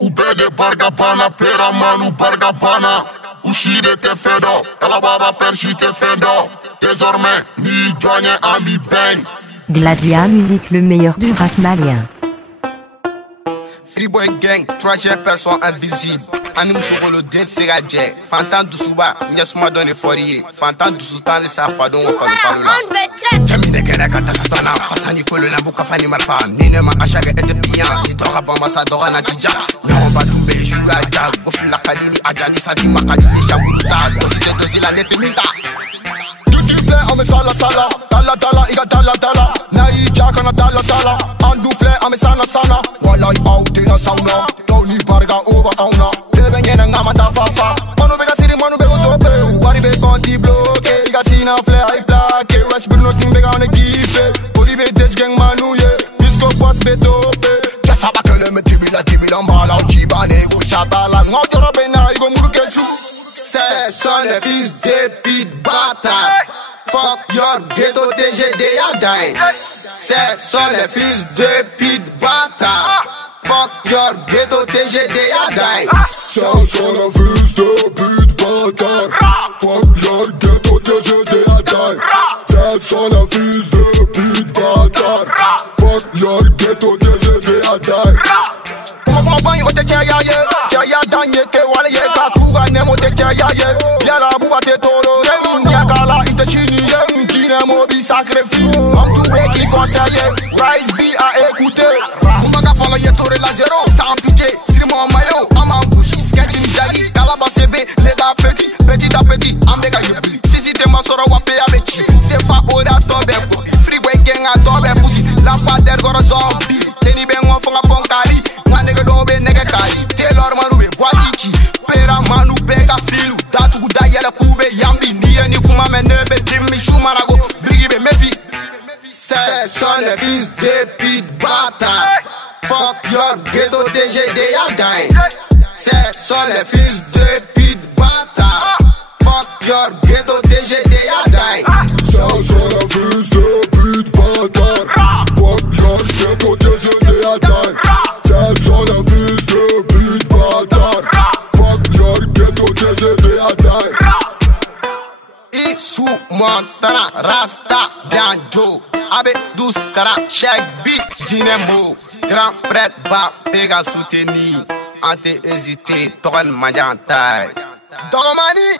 Ubede bargabana, pera manu bargabana. Ushide te fedo, Alababa perchi te fedo. Désormais, ni joigne à mi bang. Gladia Musique, le meilleur du rap malien. Freeboy Gang, troisième personne invisible. Anim sugolo dent segadje. Fantan dusuba, nyasuma donne forie. Fantan dusutan le safadon o palula. Jamine kera kata satana, pasani kolo na buka fani marfa. Nine ma ashaga ete biyan, ni toka bamba sa doga na tija. Nyon batumbe shuga jag, ofila kalini ajani sati makadi shambuta. Dosi la nete minta. Ame sala sala, sala dala, iga dala dala. Nai jaka na dala dala. Andufle ame sana sana. Walai out in a sauna. Tony barga over auna. Tebe nyena ngama da fafa. Manu bega siri manu bego tope. Wari be konti bloke. Iga sina fle ai plake. West bir no ting bega on a gife. Oli be des gang manu ye. Disco was be tope. Just abakele me tibila mbala. Uchiba nego shatala. Ngotoro be na igo murukesu. C'est son les fils de pute bâtard. Fuck your ghetto TGD a die. C'est sont les fils de pute bâtard. Fuck your ghetto TGD a die. C'est sont les fils de pute bâtard. Fuck your ghetto TGD a die. C'est sont les fils de pute bâtard. Fuck your ghetto TGD a die. Mabang o te kaya ye, kaya danye ke wale ye katuga nemo te kaya ye. Yara buba te tolo ye, nyakala ite chini ye, chine mo bi sacrifice. Am tu weki conseiller, Rise B a écouter. Kumaga fala ye tore la zéro, sans pitié, sirmo mayo, am en bouche, sketching jagi, kalaba sebe, nega feti, petit à petit, am dega yubi. Sisi te masoro wa pe abechi, se fa ora tobe ko, freeway gang a tobe pussy, la pader goro zombie, teni ben wa fonga bonkali. Nigga dobe nigga kari Taylor manube Guatichi Pera manu bega filu Datu guda yele kube Yambi niye ni kuma menebe Dimmi shumanago Grigibe mefi C'est son les fils de pute bâtard. Fuck your ghetto TGD a die. C'est son les fils de pute bâtard. Fuck your ghetto TGD a die. C'est sont les fils de pute bâtard. Fuck your ghetto TGD a die. C'est sont les fils de pute bâtard. Fuck your ghetto TGD a die. Isu Montana Rasta Bianjo Abe Douce Tara Check Beat Dinemo Grand frère va péga soutenir Ante hésiter Toren Mandiantai Dormani